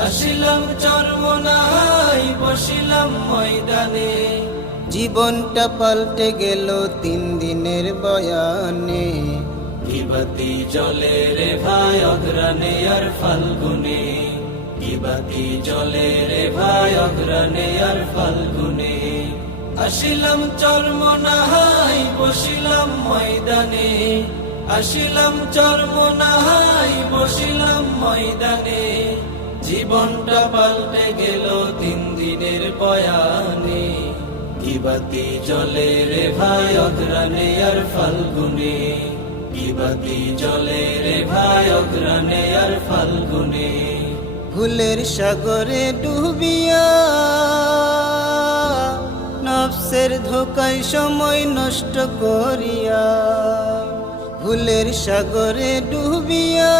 আসিলাম চরমোনাই বসিলাম ময়দানে, জীবনটা পাল্টে গেল 3 দিনের বয়ানে। কিবাতি জলে রে ভাই অগ্রানে আর ফাল্গুনে, কিবাতি জলে রে ভাই অগ্রানে আর ফাল্গুনে। আসিলাম চরমোনাই বসিলাম ময়দানে, আসিলাম চরমোনাই বসিলাম ময়দানে, জীবনটা পাল্টে গেল 3 দিনের বয়ানে। কিবাতি জলে রে ভাই অগ্রানে আর ফাল্গুনে, কিবাতি জলে রে ভাই অগ্রানে আর ফাল্গুনে। ভুলের সাগরে ডুবিয়া নফসের ধোকায় সময় নষ্ট করিয়া, ভুলের সাগরে ডুবিয়া